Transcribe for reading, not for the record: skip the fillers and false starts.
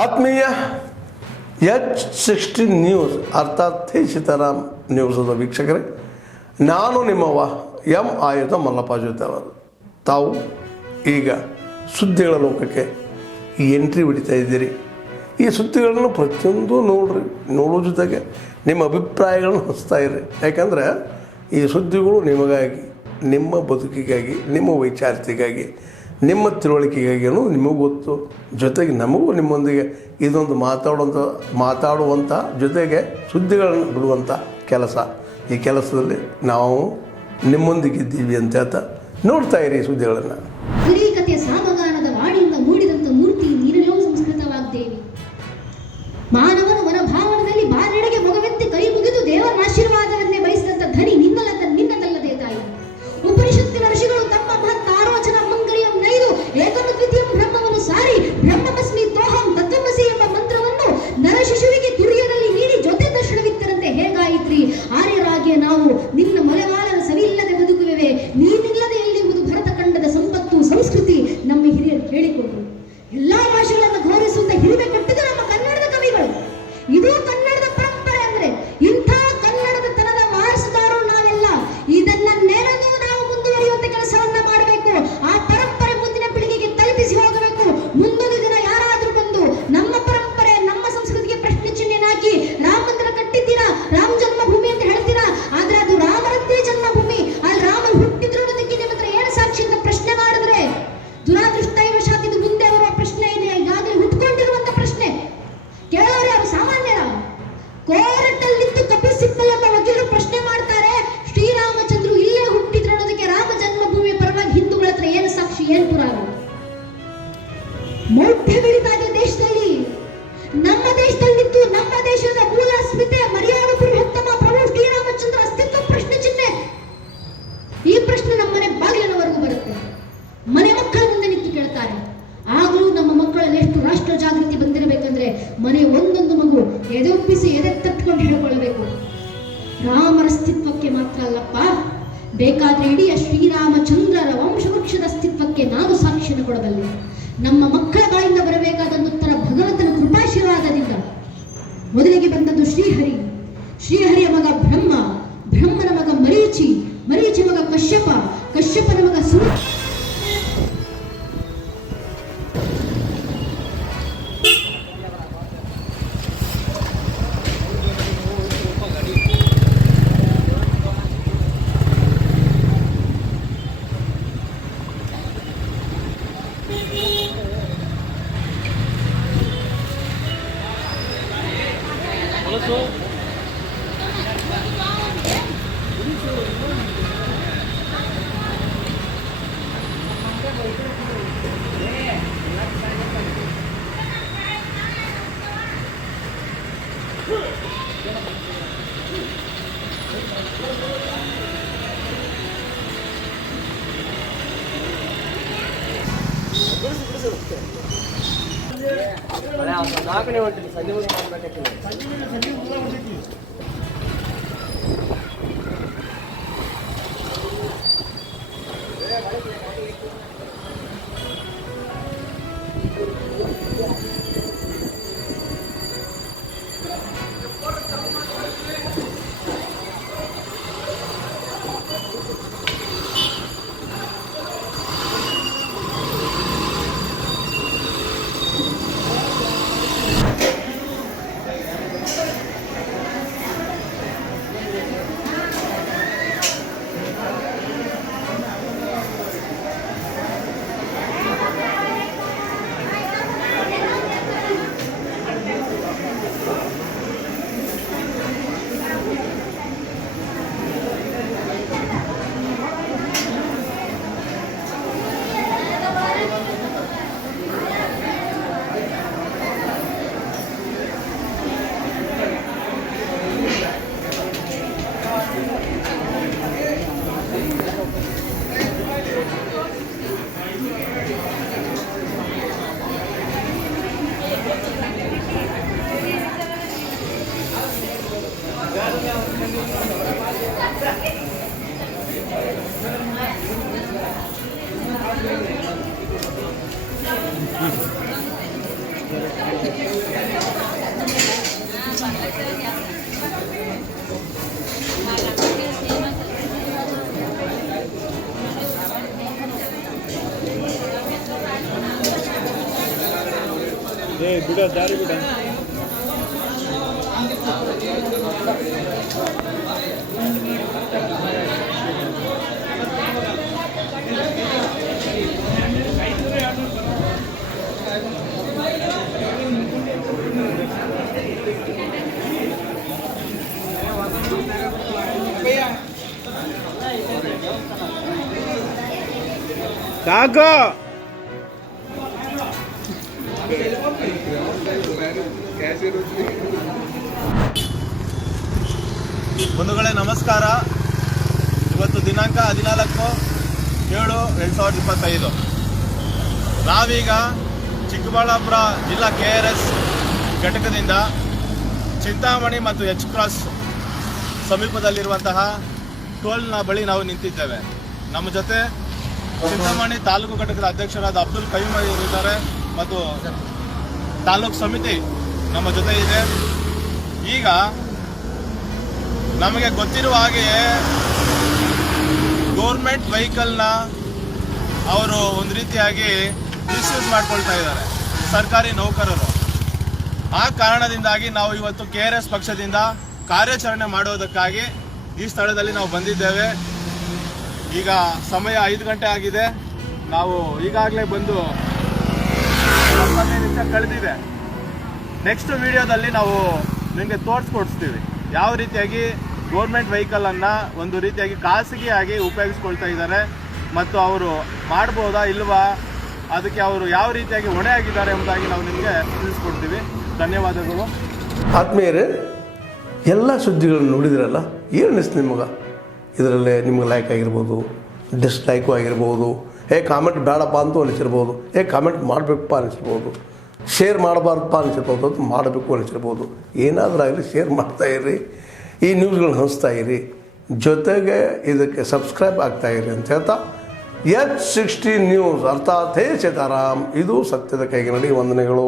ಆತ್ಮೀಯ H16 news ಅರ್ಥಾತ್ ಸೀತಾರಾಮ್ ನ್ಯೂಸದ ವೀಕ್ಷಕರೇ, ನಾನು ನಿಮ್ಮವ ಎಂ ಆಯುಧ ಮಲ್ಲಪ್ಪ ಜೊತೆ ಅವರು. ತಾವು ಈಗ ಸುದ್ದಿಗಳ ಲೋಕಕ್ಕೆ ಎಂಟ್ರಿ ಹೊಡಿತಾ ಇದ್ದೀರಿ. ಈ ಸುದ್ದಿಗಳನ್ನು ಪ್ರತಿಯೊಂದು ನೋಡೋ ಜೊತೆಗೆ ನಿಮ್ಮ ಅಭಿಪ್ರಾಯಗಳನ್ನು ಹಂಚ್ತಾ ಇರ್ರಿ. ಯಾಕಂದರೆ ಈ ಸುದ್ದಿಗಳು ನಿಮಗಾಗಿ, ನಿಮ್ಮ ಬದುಕಿಗಾಗಿ, ನಿಮ್ಮ ವೈಚಾರಿಕೆಗಾಗಿ, ನಿಮ್ಮ ತಿಳುವಳಿಕೆಗಾಗಿ ಅನ್ನೋದು ನಿಮಗೂ ಗೊತ್ತು. ಜೊತೆಗೆ ನಮಗೂ ನಿಮ್ಮೊಂದಿಗೆ ಇದೊಂದು ಮಾತಾಡುವಂಥ ಜೊತೆಗೆ ಸುದ್ದಿಗಳನ್ನು ಬಿಡುವಂಥ ಕೆಲಸ. ಈ ಕೆಲಸದಲ್ಲಿ ನಾವು ನಿಮ್ಮೊಂದಿಗಿದ್ದೀವಿ ಅಂತ ಹೇಳ್ತಾ ನೋಡ್ತಾ ಇರಿ ಸುದ್ದಿಗಳನ್ನು. ಹಿರೀಕತೆಯ ಸಾಮಗಾನದ ವಾಣಿಯಿಂದ ಮೂಡಿದಂಥ ಮೂರ್ತಿ ನೀನೆಲ್ಲೋ ಸಂಸ್ಕೃತವಾಗ್ದೇವಿ. ಮಾನವನ ಮನೋಭಾವನದಲ್ಲಿ ಬಾನೆಡೆಗೆ ಮೊಗವೆತ್ತಿ ಕೈ ಮುಗಿದು ದೇವರ ಆಶೀರ್ವಾದವನ್ನೇ ಬಯಸಿದಂಥ ಧನಿ ನಿನ್ನದಲ್ಲದೆ ತಾಯಿ. ಉಪನಿಷತ್ತಿನ ಋಷಿಗಳು ತಮ್ಮ ಮಹತ್ ಆರೋಚನ ಮಂಗಲಿಯಂ ನೈದು ಏಕಮದ್ವಿತೀಯಂ ಬ್ರಹ್ಮವನ್ನು ಸಾರಿ ಬ್ರಹ್ಮಮಸ್ಮಿ ತೋಹಂ ತತ್ವಮಸಿ ಎಂಬ ಮಂತ್ರವನ್ನು ನರಶಿಶುವಿಗೆ ತುರ್ಯದಲ್ಲಿ ನೀಡಿ ಜೊತೆ ದರ್ಶನವಿತ್ತರಂತೆ ಹೇಗಾಯಿತ್ರಿ. ಆರ್ಯರಾಗಿಯ ನಾವು ನಿನ್ನ ಮಲೆವಾಳನ ಸವಿಯಿಲ್ಲದೆ ಬದುಕುವೆ. ನೀನಿಲ್ಲದೆ ಎಲ್ಲಿರುವುದು ಭರತ ಖಂಡದ ಸಂಪತ್ತು ಸಂಸ್ಕೃತಿ ನಮ್ಮ ಹಿರಿಯರು ಹೇಳಿಕೊಟ್ರು. ಎಲ್ಲಾ ಭಾಷೆಗಳನ್ನು ಗೌರವಿಸುವಂತ ಹಿರಿಮೆ ಕೊಟ್ಟಿದ್ದು ನಮ್ಮ ಕನ್ನಡದ ಕವಿಗಳು. ಇದು ಕನ್ನಡದ ಪರಂಪರೆ. ಅಂದ್ರೆ ಇಂಥ ಕನ್ನಡದ ತನದ ಮಾರಿಸಿದಾರು ನಾವೆಲ್ಲ. ಇದನ್ನ ನೆನೆದು ನಾವು ಮುಂದುವರಿಯುವಂತ ಕೆಲಸವನ್ನ ಮಾಡಬೇಕು. ಆ ಪರಂಪರೆ ಮುಂದಿನ ಪೀಳಿಗೆಗೆ ತಲುಪಿಸಿ ಹೋಗಬೇಕು. ಮುಂದೊಂದು ದಿನ ಯಾರಾದ್ರೂ ಬಂದು ನಮ್ಮ ಪರಂಪರೆ ನಮ್ಮ ಸಂಸ್ಕೃತಿಗೆ ಪ್ರಶ್ನೆ ಚಿಹ್ನೆ ಹಾಕಿ ರಾಮ ಮಂದಿರ ಕಟ್ಟಿದ್ದೀರಾ, ರಾಮ ಜನ್ಮಭೂಮಿ ಅಂತ ಹೇಳ್ತೀರಾ, ಆದ್ರೆ ಅದು ರಾಮರಂತೆ ಜನ್ಮಭೂಮಿ, ಅಲ್ಲಿ ರಾಮ ಹುಟ್ಟಿದ್ರು ಅನ್ನೋದಕ್ಕೆ ನಿಮ್ಮ ಹತ್ರ ಏನು ಸಾಕ್ಷಿ ಅಂತ ಪ್ರಶ್ನೆ ಮಾಡಿದ್ರೆ ದುರಾದೃಷ್ಟವಶಾತ್ ಇದು ಮುಂದೆ ಬರುವ ಪ್ರಶ್ನೆ ಇದೆ. ಈಗಾಗಲೇ ಹುಟ್ಕೊಂಡಿರುವಂತ ಪ್ರಶ್ನೆ. ಕೇಳೋರು ಯಾರು? ಸಾಮಾನ್ಯರ. ಕೋರ್ಟಲ್ಲಿದ್ದು ಕಪಿಲ್ ಸಿಬ್ಬಲ್ ಎಂಬ ವಕೀಲರು ಪ್ರಶ್ನೆ ಮಾಡ್ತಾರೆ, ಶ್ರೀರಾಮಚಂದ್ರು ಇಲ್ಲೇ ಹುಟ್ಟಿದ್ರು ಅನ್ನೋದಕ್ಕೆ ರಾಮ ಜನ್ಮಭೂಮಿಯ ಪರವಾಗಿ ಹಿಂದೂಗಳ ಹತ್ರ ಏನು ಸಾಕ್ಷಿ, ಏನು ಪುರಾವೆ? ಮೌಢ್ಯ ಬೆಳೀತಾ ಇದೆ ದೇಶದಲ್ಲಿ. ನಮ್ಮ ದೇಶದಲ್ಲಿದ್ದು ನಮ್ಮ ದೇಶದ ಮೂಲ ಅಸ್ಮಿತೆ ಮರ್ಯಾದೆ ಪುರುಷೋತ್ತಮ ಪ್ರಭು ಶ್ರೀರಾಮಚಂದ್ರ ಅಸ್ತಿತ್ವ ಪ್ರಶ್ನೆ ಚಿಹ್ನೆ. ಈ ಪ್ರಶ್ನೆ ನಮ್ಮ ಮನೆ ಬಾಗಿಲಿನವರೆಗೂ ಬರುತ್ತೆ. ಮನೆ ಮಕ್ಕಳ ಮುಂದೆ ನಿಂತು ಕೇಳ್ತಾರೆ. ಆಗಲೂ ನಮ್ಮ ಮಕ್ಕಳಲ್ಲಿ ಎಷ್ಟು ರಾಷ್ಟ್ರ ಜಾಗೃತಿ ಬಂದಿರಬೇಕಂದ್ರೆ ಮನೆ ಒಂದೊಂದು ಮಗು ಎದೆೊಪ್ಪಿಸಿ ಎದೆ ತಟ್ಕೊಂಡು ಹೇಳ್ಕೊಳ್ಬೇಕು, ರಾಮರ ಅಸ್ತಿತ್ವಕ್ಕೆ ಮಾತ್ರ ಅಲ್ಲಪ್ಪ, ಬೇಕಾದ್ರೆ ಇಡೀ ಶ್ರೀರಾಮಚಂದ್ರರ ವಂಶವೃಕ್ಷದ ಅಸ್ತಿತ್ವಕ್ಕೆ ನಾನು ಸಾಕ್ಷಿಯನ್ನು ಕೊಡಬಲ್ಲೆ. ನಮ್ಮ ಮಕ್ಕಳ ಬಾಯಿಂದ ಬರಬೇಕಾದಂತ ಉತ್ತರ ಭಗವಂತನ ಕೃಪಾಶೀರ್ವಾದದಿಂದ. ಮೊದಲಿಗೆ ಬಂದದ್ದು ಶ್ರೀಹರಿ. ಶ್ರೀಹರಿಯ ಮಗ ಬ್ರಹ್ಮ, ಬ್ರಹ್ಮನ ಮಗ ಮರೀಚಿ, ಮರೀಚಿ ಮಗ ಕಶ್ಯಪ, ಕಶ್ಯಪನ ಮಗ ಸೂರ್ಯ. ನಾಲ್ಕನೇ ಹೊಂಟಿದೆ ಸಂಜೆ ಮುಂದೆ ಮಾಡಬೇಕಾಗ್ತದೆ. ಬಿಡ ದಾರಿ ಬಿಡ. ಸಾಕು. ಬಂಧುಗಳೇ ನಮಸ್ಕಾರ. ಇವತ್ತು ದಿನಾಂಕ 14/7/2025. ನಾವೀಗ ಚಿಕ್ಕಬಳ್ಳಾಪುರ ಜಿಲ್ಲಾ KRS ಘಟಕದಿಂದ ಚಿಂತಾಮಣಿ ಮತ್ತು ಎಚ್ ಕ್ರಾಸ್ ಸಮೀಪದಲ್ಲಿರುವಂತಹ ಟೋಲ್ನ ಬಳಿ ನಾವು ನಿಂತಿದ್ದೇವೆ. ನಮ್ಮ ಜೊತೆ ಚಿಂತಾಮಣಿ ತಾಲೂಕು ಘಟಕದ ಅಧ್ಯಕ್ಷರಾದ ಅಬ್ದುಲ್ ಕಯ್ಯೂಮ್ ಇದ್ದಾರೆ ಮತ್ತು ತಾಲೂಕು ಸಮಿತಿ ನಮ್ಮ ಜೊತೆ ಇದೆ. ಈಗ ನಮಗೆ ಗೊತ್ತಿರುವ ಹಾಗೆಯೇ ಗೌರ್ಮೆಂಟ್ ವೆಹಿಕಲ್ನ ಅವರು ಒಂದು ರೀತಿಯಾಗಿ ಮಿಸ್ಯೂಸ್ ಮಾಡ್ಕೊಳ್ತಾ ಇದ್ದಾರೆ ಸರ್ಕಾರಿ ನೌಕರರು. ಆ ಕಾರಣದಿಂದಾಗಿ ನಾವು ಇವತ್ತು KRS ಪಕ್ಷದಿಂದ ಕಾರ್ಯಾಚರಣೆ ಮಾಡೋದಕ್ಕಾಗಿ ಈ ಸ್ಥಳದಲ್ಲಿ ನಾವು ಬಂದಿದ್ದೇವೆ. ಈಗ ಸಮಯ 5 ಗಂಟೆ ಆಗಿದೆ. ನಾವು ಈಗಾಗಲೇ ಬಂದು 15 ನಿಮಿಷ ಕಳೆದಿದೆ. ನೆಕ್ಸ್ಟ್ ವಿಡಿಯೋದಲ್ಲಿ ನಾವು ನಿಮಗೆ ತೋರಿಸ್ಕೊಡ್ತೀವಿ ಯಾವ ರೀತಿಯಾಗಿ ಗೌರ್ಮೆಂಟ್ ವೆಹಿಕಲನ್ನು ಒಂದು ರೀತಿಯಾಗಿ ಖಾಸಗಿಯಾಗಿ ಉಪಯೋಗಿಸ್ಕೊಳ್ತಾ ಇದ್ದಾರೆ ಮತ್ತು ಅವರು ಮಾಡ್ಬೋದಾ ಇಲ್ವಾ, ಅದಕ್ಕೆ ಅವರು ಯಾವ ರೀತಿಯಾಗಿ ಹೊಣೆ ಆಗಿದ್ದಾರೆ ಎಂಬುದಾಗಿ ನಾವು ನಿಮಗೆ ತಿಳಿಸ್ಕೊಡ್ತೀವಿ. ಧನ್ಯವಾದಗಳು. ಆತ್ಮೀಯರೇ, ಎಲ್ಲ ಸುದ್ದಿಗಳನ್ನು ನೋಡಿದ್ರಲ್ಲ, ಏನು ಅನಿಸ್ತು ನಿಮಗೆ? ಇದರಲ್ಲೇ ನಿಮ್ಗೆ ಲೈಕ್ ಆಗಿರ್ಬೋದು, ಡಿಸ್ಲೈಕು ಆಗಿರ್ಬೋದು, ಕಾಮೆಂಟ್ ಬೇಡಪ್ಪ ಅಂತೂ ಅನಿಸಿರ್ಬೋದು, ಕಾಮೆಂಟ್ ಮಾಡಬೇಕಪ್ಪ ಅನಿಸಿರ್ಬೋದು, ಶೇರ್ ಮಾಡಬಾರ್ದಪ್ಪ ಅನಿಸಿರ್ಬೋದು, ಅದು ಮಾಡಬೇಕು ಅನಿಸಿರ್ಬೋದು. ಏನಾದರೂ ಆಗಲಿ ಶೇರ್ ಮಾಡ್ತಾಯಿರಿ, ಈ ನ್ಯೂಸ್ಗಳನ್ನ ಹಂಚ್ತಾ ಇರಿ, ಜೊತೆಗೆ ಇದಕ್ಕೆ ಸಬ್ಸ್ಕ್ರೈಬ್ ಆಗ್ತಾಯಿರಿ ಅಂತ ಹೇಳ್ತಾ H16 ನ್ಯೂಸ್ ಅರ್ಥಾತ್ ಹೇ ಸೀತಾರಾಮ್, ಇದು ಸತ್ಯದ ಕೈಗೆ ನಡಿ. ವಂದನೆಗಳು.